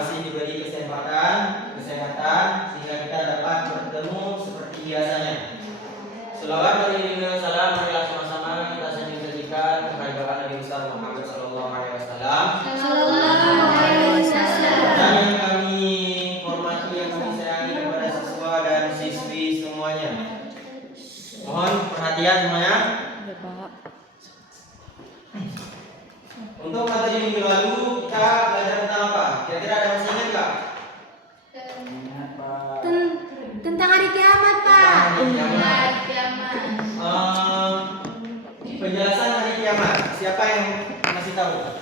masih diberi kesempatan sehingga kita dapat bertemu seperti biasanya. Selawat bagi salam marilah sama-sama kita sanjungkan kehadiran Nabi besar Muhammad sallallahu alaihi wasallam. Dan yang kami hormati, yang kami sayangi kepada siswa dan siswi semuanya. Mohon perhatian semuanya. Untuk materi minggu lalu kita belajar tentang apa? Kira-kira ada masih ingat nggak? Tentang hari kiamat, Pak. Hari kiamat. Penjelasan hari kiamat. Siapa yang masih tahu?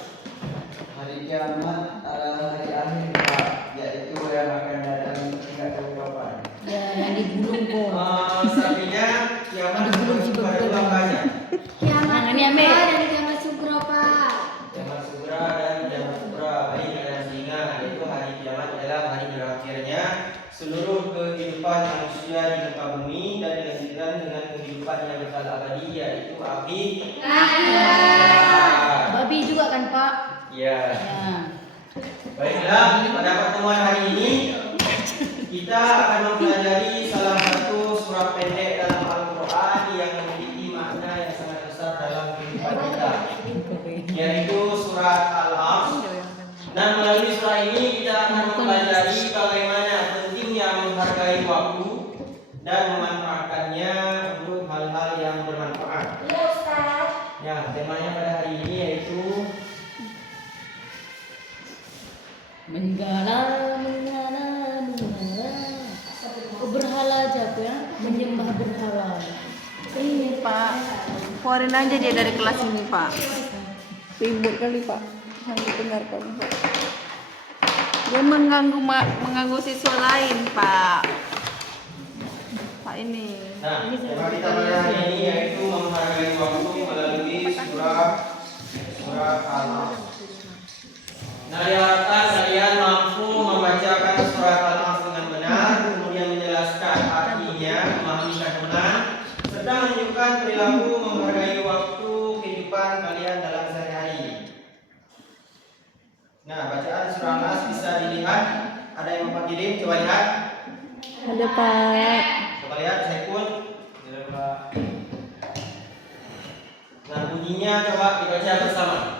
Hari kiamat adalah hari akhir, Pak, yaitu yang akan datang tidak tahu kapan. Ya, yang digulung kok. Artinya kiamat itu pada dua apa aja? Kiamat ini ambil. dan kiamat sugro, Pak. Kiamat sugro dan kiamat sugro. Baik, kalian ingat, yaitu hari kiamat adalah hari berakhirnya seluruh kehidupan manusia di muka bumi dan dilanjutkan dengan kehidupan yang kekal abadi, yaitu akhirat. Babi juga kan, Pak? Ya. Ya. Baiklah, pada pertemuan hari ini kita akan mempelajari salah satu surat pendek dalam Al-Quran yang memiliki makna yang sangat besar dalam kehidupan kita, yaitu surat Al-Asr. Dan melalui surat ini kita akan mempelajari bagaimana pentingnya menghargai waktu dan memanfaatkannya untuk hal-hal yang bermanfaat. Iya, Ustaz. Ya, temanya pada hari ini yaitu Menggala. Berhala jago ya, menyembah berhala. Ini Pak, keluarin aja dia dari kelas ini Pak. Ribut kali Pak, jangan didengarkan Pak. Dia mengganggu siswa lain Pak. Pak ini. Nah, tema kita pada hari ini yaitu menghargai waktu melalui surat Al-Asr. Nah, diharapkan kalian mampu membacakan surat Al-Asr dengan benar, kemudian menjelaskan artinya, memahami kandungan, serta menunjukkan perilaku menghargai waktu kehidupan kalian dalam sehari-hari. Nah, bacaan surah Al-Asr bisa dilihat. Ada yang mau kirim? Coba lihat. Ada Pak. Coba lihat, saya pun. Nah, bunyinya coba dibaca bersama.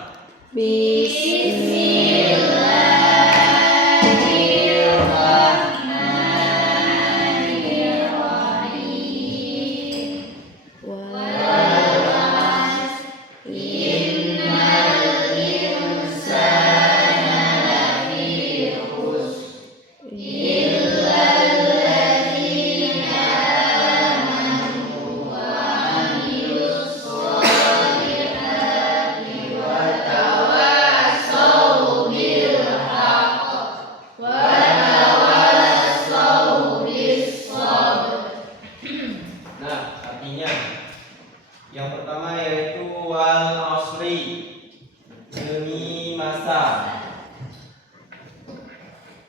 Nah, artinya yang pertama yaitu wal asri, demi masa.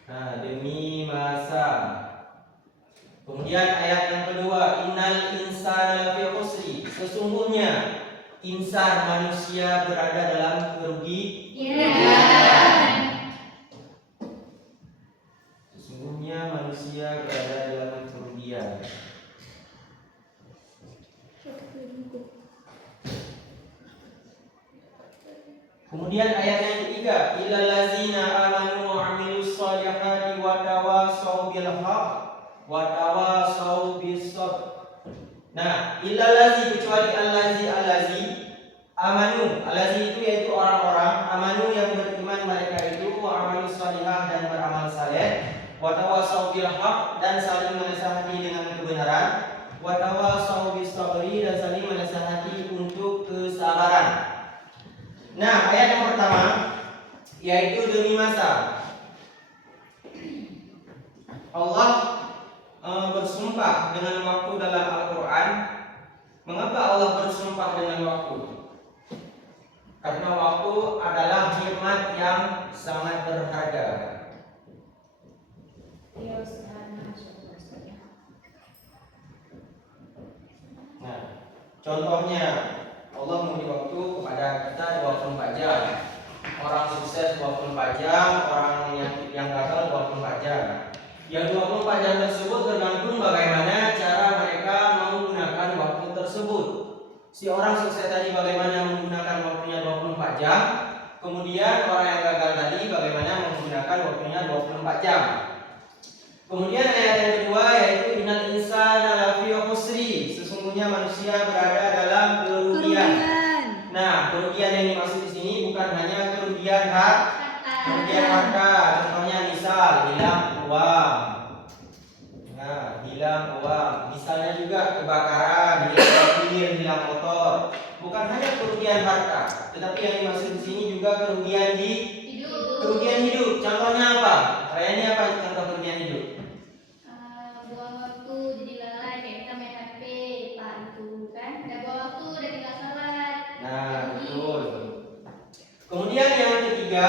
Nah, demi masa. Kemudian ayat yang kedua, innal insana lafi khusri, sesungguhnya insan manusia berada dalam kerugian. Sesungguhnya manusia berada dalam kerugian. Kemudian ayat yang ketiga, illal ladzina amanu wa 'amilus shalihati wa tawassaw bil haqq wa tawassaw bis sabr. Nah, illal ladzi, kecuali allazi amanu. Allazi itu yaitu orang-orang amanu yang beriman, mereka itu wa 'amilus shalihah dan beramal saleh, wa tawassaw bil haqq dan saling menasihati dengan kebenaran, wa tawassaw bis sabri dan saling menasihati untuk kesabaran. Nah, ayat yang pertama yaitu demi masa. Allah bersumpah dengan waktu dalam Al-Quran. Mengapa Allah bersumpah dengan waktu? Karena waktu adalah nikmat yang sangat berharga. Nah, contohnya Allah memberi waktu kepada kita 24 jam. Orang sukses 24 jam, orang yang gagal 24 jam. Yang 24 jam tersebut tergantung bagaimana cara mereka menggunakan waktu tersebut. Si orang sukses tadi bagaimana menggunakan waktunya 24 jam. Kemudian orang yang gagal tadi bagaimana menggunakan waktunya 24 jam. Kemudian ayat yang kedua yaitu innal insana lafi khusri. Sesungguhnya manusia berada dalam kerugian. Nah, kerugian yang dimaksud di sini bukan hanya kerugian harta. Contohnya misal hilang uang. Nah, hilang uang. Misalnya juga kebakaran, hilang mobil, hilang motor. Bukan hanya kerugian harta, tetapi yang dimaksud di sini juga kerugian hidup. Contohnya apa? Ini apa contoh kerugian hidup? Buang waktu jadi lalai kayak kita main HP Pak itu kan. Udah buang waktu udah tinggal sholat. Nah, betul. Kemudian yang ketiga,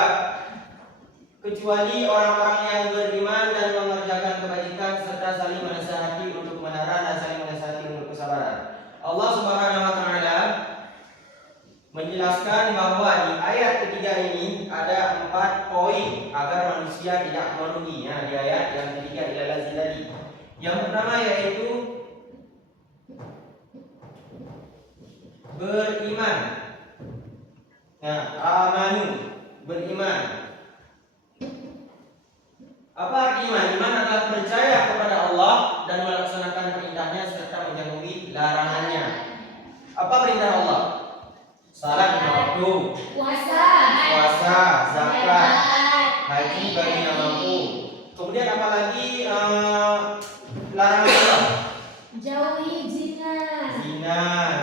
kecuali orang-orang yang beriman dan mengerjakan kebajikan serta saling menasihati untuk kebenaran dan saling menasihati untuk kesabaran. Allah Subhanahu wa taala menjelaskan bahwa di ayat ketiga ini ada 4 poin agar manusia tidak merugi. Nah, di ayat yang ketiga ialah tadi. Yang pertama yaitu beriman. Nah, amanu, beriman. Apa arti iman? Iman adalah percaya kepada Allah dan melaksanakan perintahnya serta menjauhi larangannya. Apa perintah Allah? Salat lima waktu, puasa, zakat, haji bagi yang mampu. Kemudian apa lagi larangan Allah? Jauhi zina,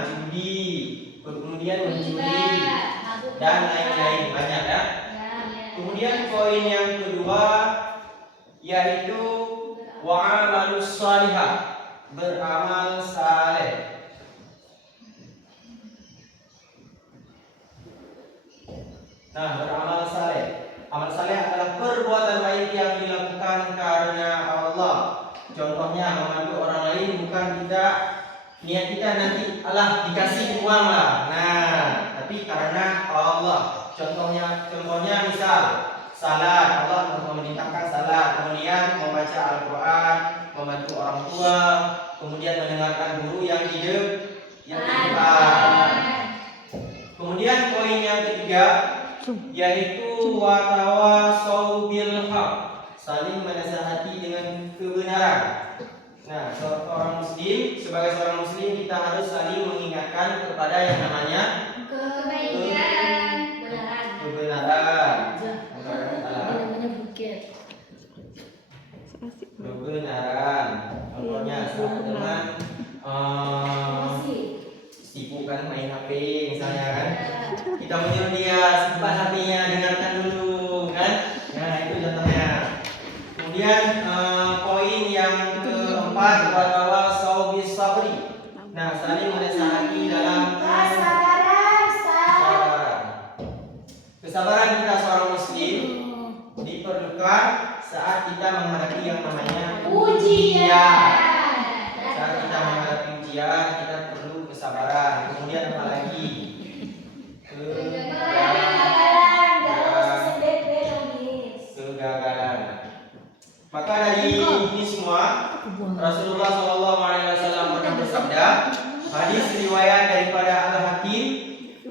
Judi, kemudian mencuri dan lain-lain banyak ya. Kemudian poin yang kedua yaitu wa'amalus salihah, beramal saleh. Nah, beramal saleh. Amal saleh adalah perbuatan baik yang dilakukan karena Allah. Contohnya membantu orang lain bukan niat kita nanti Allah dikasih uang lah. Nah, tapi karena Allah. Contohnya misal salat, Allah memerintahkan salat, kemudian membaca Al-Qur'an, membantu orang tua, kemudian mendengarkan guru yang di depan. Kemudian poin yang ketiga yaitu watawasau bil haq, saling menasihati dengan kebenaran. Nah, seorang muslim, sebagai seorang muslim kita harus saling mengingatkan kepada yang namanya kebenaran. Namanya bukit. Kebenaran. Contohnya saat teman sibuk kan main HP misalnya kan, kita menyuruh dia simpan HP-nya, dengarkan dulu kan. Nah, itu contohnya. Kemudian poin yang keempat watawasau bis sabri. Nah, saling menasihati dalam kesabaran kita seorang muslim diperlukan saat kita menghadapi yang namanya ujian. Saat kita menghadapi ujian, kita perlu kesabaran. Kemudian apa lagi? Kegagalan. Maka dari ini semua Rasulullah SAW pernah bersabda, hadis riwayat daripada Al-Hakim.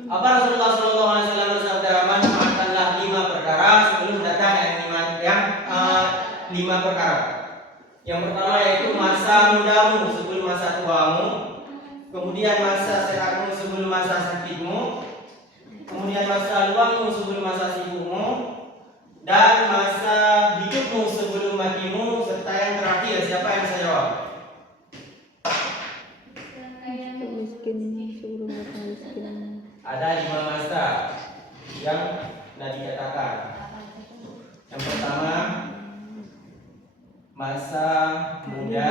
Apa Rasulullah SAW bersabda? Manfaatkanlah 5 perkara sebelum datang yang 5 perkara. Yang pertama yaitu masa mudamu sebelum masa tuamu, kemudian masa sehatmu sebelum masa sakitmu, kemudian masa luangmu sebelum masa sibukmu, dan masa hidupmu sebelum matimu, serta yang terakhir. Siapa yang bisa jawab? Ada 5 masa yang Nabi katakan. Yang pertama masa muda,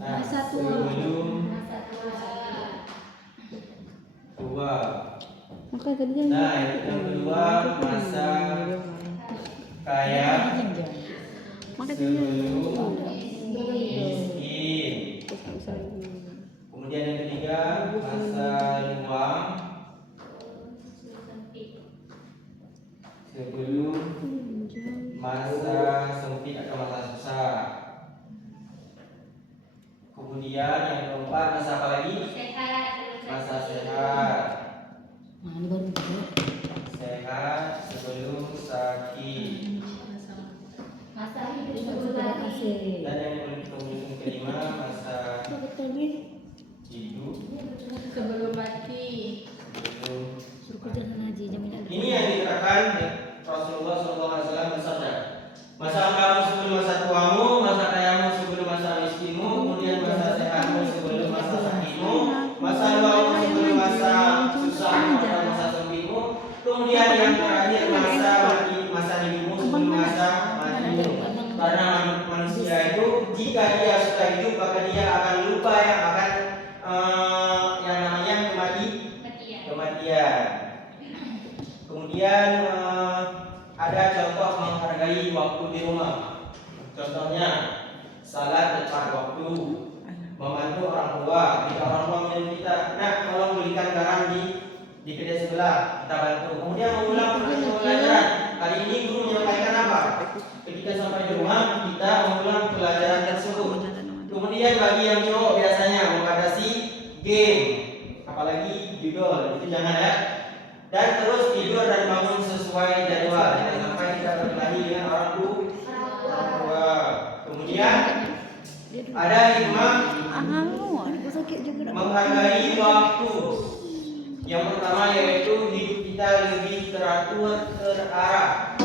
Masa tua. sebelum tua. Maka tadi Nah, yang kedua masa kaya, sebelum miskin. Kemudian yang ketiga masa luang sebelum masa sempit atau masa susah. Kemudian yang keempat, masa apa lagi? Sehat. Masa sehat. Nah, ini baru betul. Sehat sebelum sakit. Masa hidup Terima sebelum kasih. Dan yang kelima, masa hidup sebelum mati. sebelum. Suruh kerja sana aja jamnya. Ini yang dikatakan Rasulullah SAW bersabda, masa kamu sebelum masa tuamu, masa kayamu sebelum masa miskinmu, kemudian masa sehatmu sebelum masa sakitmu, masa luangmu sebelum masa susahmu atau masa sempitmu, kemudian yang terakhir masa hidupmu sebelum masa matimu. Karena manusia itu jika dia sudah hidup maka dia akan lupa yang namanya kematian. Kemudian ada contoh menghargai waktu di rumah. Contohnya salat tepat waktu, membantu orang tua. Jika orang tua menyuruh kita, nak tolong belikan garam di kedai sebelah, kita bantu. Kemudian mengulang pelajaran. Kali ini guru menyampaikan apa? Ketika sampai di rumah kita mengulang pelajaran tersebut. Kemudian bagi yang cowok biasanya membatasi game, apalagi judul, itu jangan ya. Dan terus tidur dan bangun sesuai jadwal, jangan sampai kita berkelahi dengan orang tua. Kemudian ada hikmah menghargai waktu. Yang pertama yaitu hidup kita lebih teratur, terarah.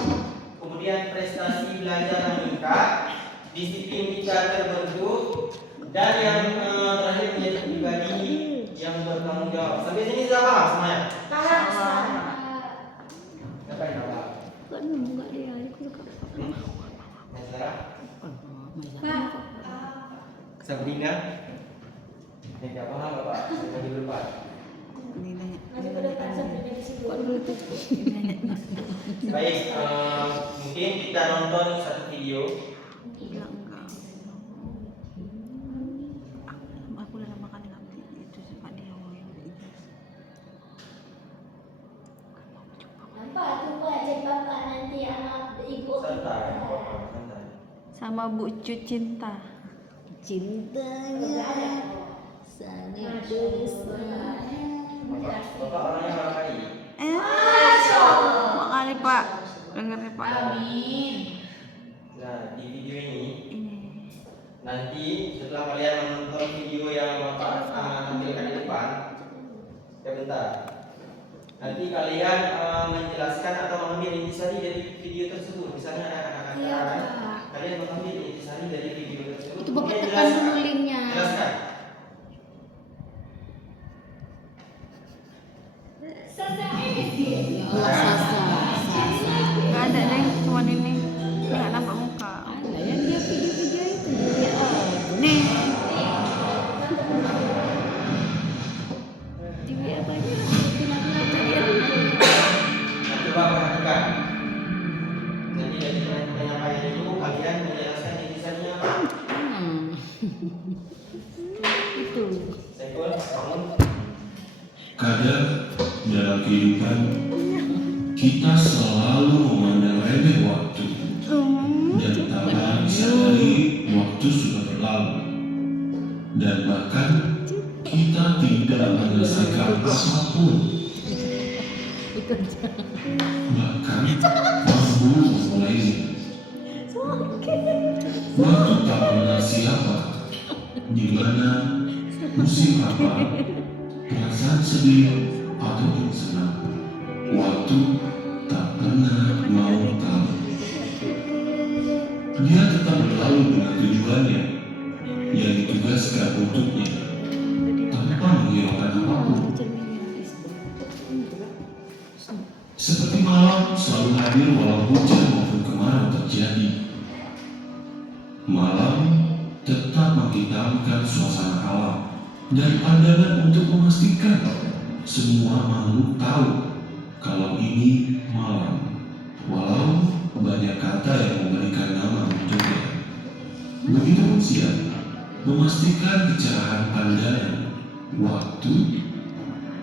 Kemudian prestasi belajar meningkat, disiplin kita terbentuk, dan yang terakhir menjadi pribadi yang bertanggung jawab. Sampai sini sudah paham semuanya? Siapa yang paham? Sabrina? Yang tidak paham Bapak? Saya bagi dulu Pak. Baik, mungkin kita nonton satu video. Santai, santai. Sama Bu Cu cinta. Cintanya sangat besar. Bapak orangnya berapa kali? Makasih Pak. Dengar nih Pak. Amin. Nah, di video ini Ini. nanti setelah kalian menonton video yang Bapak tampilkan di depan, sebentar. Nanti kalian menjelaskan atau mengambil intisari dari video tersebut. Misalnya ada kata-kata, kalian mengambil intisari dari video tersebut. Itu Bapak Kemudian tekan dulu jelaskan. linknya. Jelaskan. Ya Allah, Sasa. Gak ada deh, cuma ini. Nggak nampak muka. Ada yang dia video-video itu dia. Nih. TV apa aja? Nah, coba perhatikan. Jadi dari penyampaian itu kalian menjelaskan intisarinya apa? Itu. Saiful, bangun. Kadang dalam kehidupan kita selalu memandang remeh waktu dan tak pernah disadari waktu sudah berlalu, dan bahkan kita tidak menyelesaikan apapun, bahkan mampu memulainya. Waktu tak pernah siapa, di mana, musim apa, perasaan sedih ataupun senang. Waktu tak pernah mau tahu. Dia tetap berlalu dengan tujuannya yang ditugaskan untuknya, tanpa menghiraukan apapun. Seperti malam selalu hadir walau hujan maupun kemarau terjadi. Malam tetap menghitamkan suasana alam dan pandangan untuk memastikan semua makhluk tahu kalau ini malam, walau banyak kata yang memberikan nama untuknya. Begitu pun siang, memastikan kecerahan pandangan waktu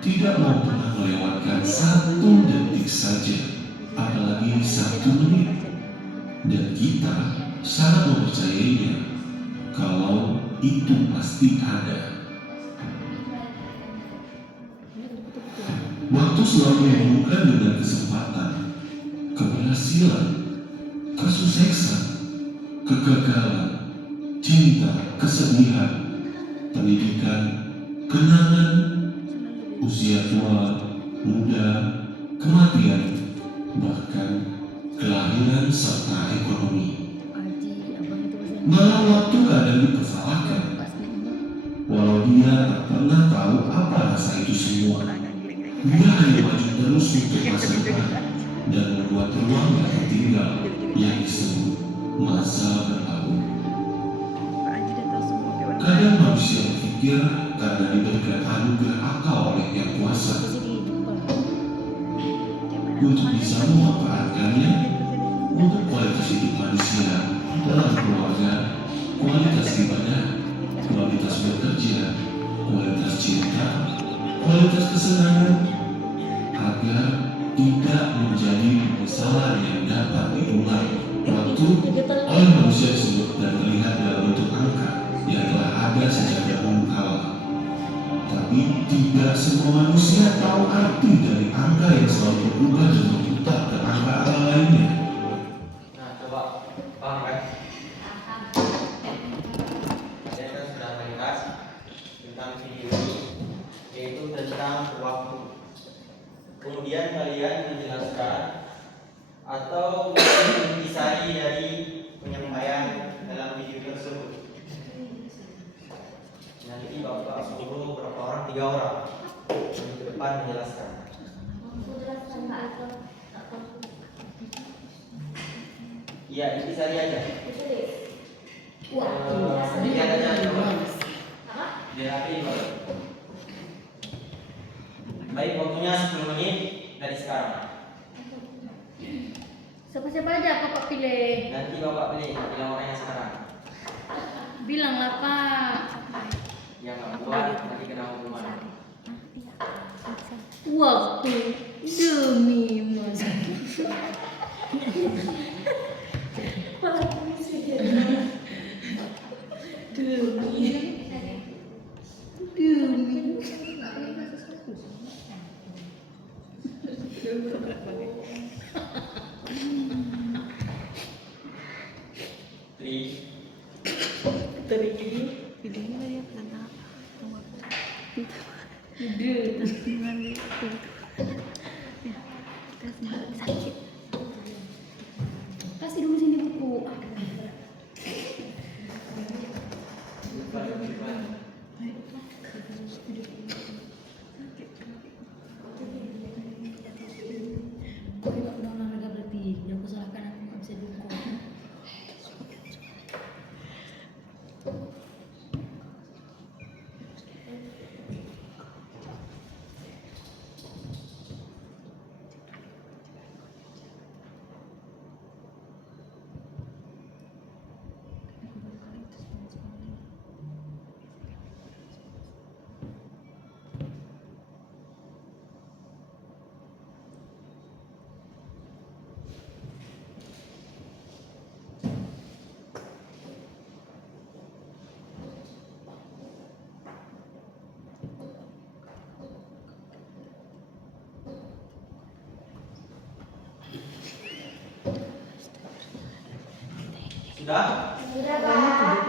tidak mau pernah melewatkan satu detik saja apalagi 1 menit. Dan kita sangat mempercayainya kalau itu pasti ada. Waktu selalu menemukan dengan kesempatan, keberhasilan, kesuksesan, kegagalan, cinta, kesedihan, pendidikan, kenangan, usia tua, muda, kematian, bahkan kelahiran serta ekonomi. Malah waktu kadang dipersalahkan, walau dia tak pernah tahu apa rasa itu semua. Dia hanya maju terus untuk masa depan dan membuat ruang yang tertinggal yang disebut masa berlalu. Kadang manusia berpikir karena diberikan anugerah akal oleh Yang Kuasa untuk bisa memanfaatkannya untuk kualitas hidup manusia dalam keluarga, kualitas ibadah, kualitas bekerja, kualitas cinta, kualitas kesenangan, agar tidak menjadi penyesalan yang dapat diulang waktu oleh manusia tersebut dan terlihat dalam bentuk angka yang telah ada sejak dahulu kala. Tapi tidak semua manusia tahu arti dari angka yang selalu berubah dan berputar ke angka lainnya. Nah, coba paham kan? Kalian kan sudah melihat tentang video ini, yaitu tentang waktu. Kemudian kalian menjelaskan atau mengintisari dari penyampaian dalam video tersebut. Nanti Bapak suruh berapa orang? 3 orang yang ke depan menjelaskan. Iya, intisari aja. Lihat aja dulu. DHP dulu. Baik, waktunya 10 menit dari sekarang. Siapa-siapa aja Bapak pilih? Nanti Bapak pilih, bilang orangnya sekarang. Bilanglah Pak. Yang nggak buat nanti kena hukuman. Waktu demi masa. Kasih dulu sini buku. Kok nggak pernah olahraga berarti? Ya aku salahkan, aku nggak bisa dihukum. Sudah? Sudah Pak.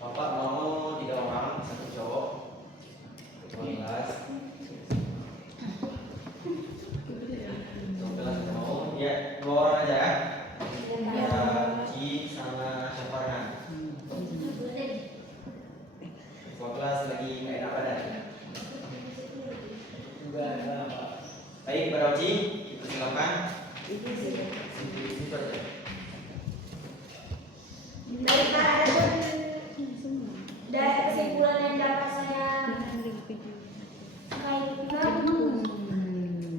Bapak mau 3 orang, 1 cowok. 12 mau ya 2 orang aja ya. Ya, Ci sama Syafarna. 12 lagi nggak enak badan. Baik, Pak Roci, silakan. Baik Pak, dari kesimpulan yang dapat saya kaitkan,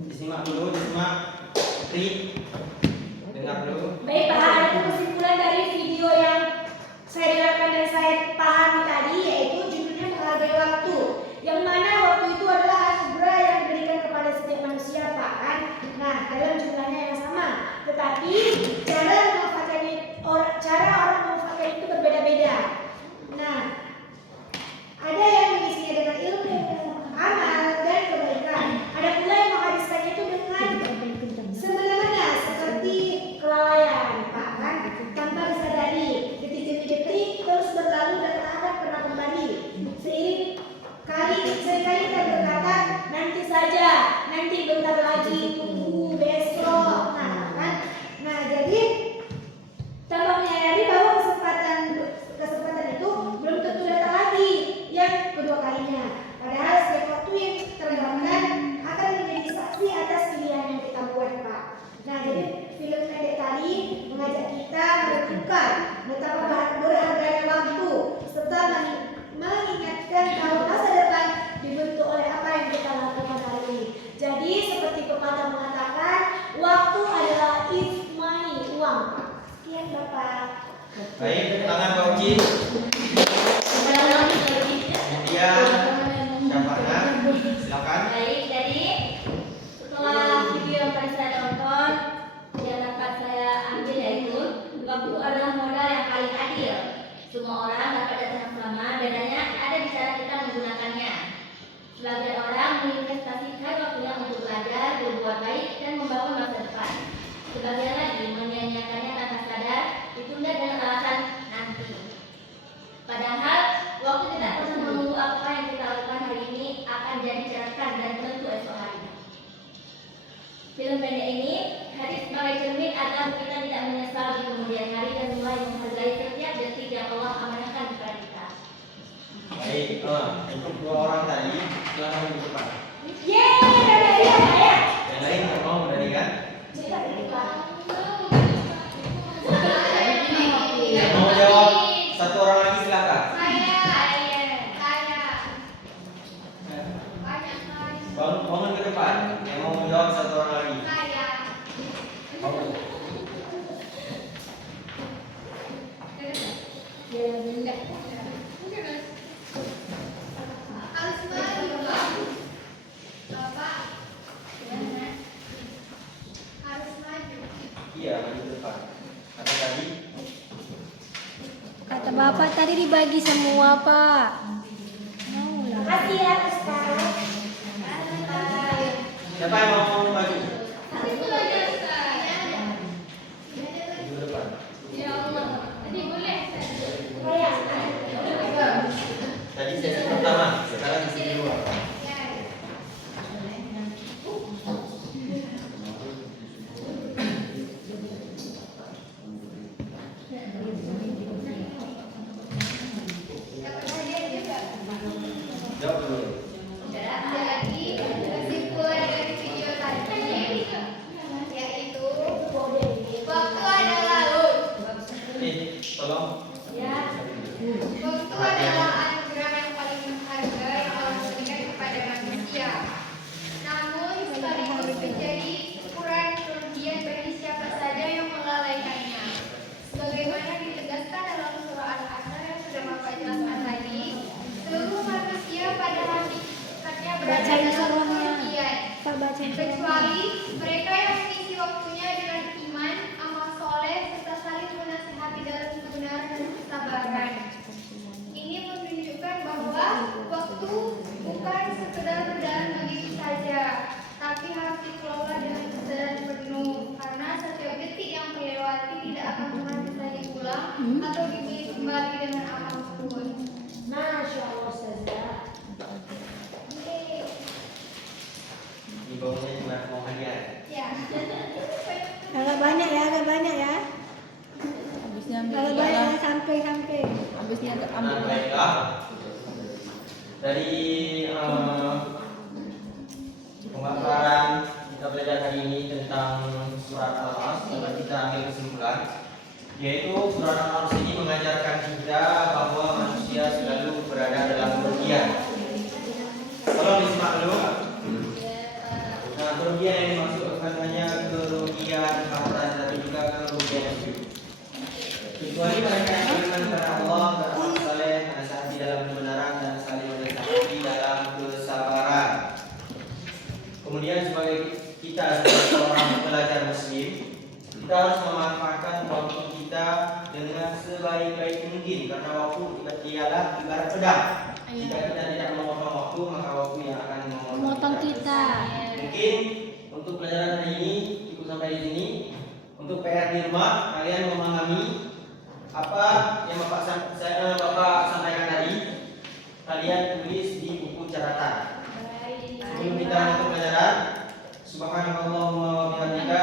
Disimak dulu, disimak. Putri, dengar dulu. baik Pak, ada kesimpulan dari video yang saya dengarkan dan saya pahami tadi, yaitu judulnya menghargai waktu, yang mana waktu itu adalah anugerah yang diberikan Baik, tangan Pak Uci. Kemudian Syafana, silakan. Baik, jadi setelah video yang tadi saya tonton, yang dapat saya ambil yaitu waktu adalah modal yang paling adil. Semua orang dapat datang yang sama, bedanya ada di cara kita menggunakannya. Sebagian orang menginvestasikan waktunya untuk belajar, berbuat baik, dan membangun masa depan. Sebagian lagi menyanyiakannya tanpa sadar, ditunda dengan alasan nanti. Padahal waktu tidak pernah menunggu apa yang kita lakukan hari ini akan jadi catatan dan tentu esok harinya. Film pendek ini hadir sebagai cermin agar kita tidak menyesal di kemudian hari dan mulai menghargai setiap detik yang Allah amanahkan kepada kita. Baik, untuk dua orang tadi silakan di depan. Yeay, dari saya. Yang lain yang mau dari kan? Yang mau jawab satu orang lagi silakan. Bangun ke depan. Yang mau menjawab satu orang lagi. Bangun. Iya, maju ke depan. Karena tadi Kata bapak tadi dibagi semua, Pak. Makasih ya, Ustaz. siapa yang mau maju? Maju ke depan. Tadi sesi pertama, sekarang sesi kedua. Jawab dulu. Tolong. Waktu adalah anugerah yang paling berharga yang Allah berikan kepada manusia. Namun sekaligus menjadi ukuran kerugian bagi siapa saja yang melalaikannya. Sebagaimana ditegaskan dalam surah Al-Asr yang sudah Bapak jelaskan tadi, seluruh manusia pada hakikatnya berada dalam kerugian, kecuali mereka yang mengisi waktunya dengan iman, amal soleh, serta saling menasihati dalam kebenaran dan kesabaran. Ini menunjukkan bahwa waktu bukan sekedar berjalan begitu saja, tapi harus dikelola dengan kesadaran penuh. Karena setiap detik yang melewati tidak akan pernah bisa diulang atau dibeli kembali dengan amal pun. Masya Allah, Ustazah. Di bawahnya cuma mau hadiah. Ya. Agak banyak ya, agak banyak ya. Habisnya ambil Agak banyak ya, sampai. Habisnya Nah, ambil. baiklah. Dari pemaparan kita belajar hari ini tentang surat Al-As, dapat kita ambil kesimpulan, yaitu surat Al-As ini mengajarkan kita bahwa manusia selalu berada dalam kerugian. Tolong disimak dulu. Nah, kerugian yang dimaksud bukan hanya kerugian harta, tapi juga kerugian hidup. Kecuali mereka yang beriman kepada Allah, beramal saleh, menasihati dalam kebenaran dan saling menasihati dalam kesabaran. Kemudian sebagai kita sebagai seorang pelajar muslim, kita harus memanfaatkan waktu kita dengan sebaik-baik mungkin, karena waktu ialah ibarat pedang. Jika kita tidak memotong waktu, maka waktu yang akan memotong kita. Mungkin untuk pelajaran hari ini cukup sampai di sini. Untuk PR di rumah, kalian memahami apa yang Bapak sampaikan tadi, kalian tulis di buku catatan. Sebelum kita masuk pelajaran, subhanallahumma wa bihamdika,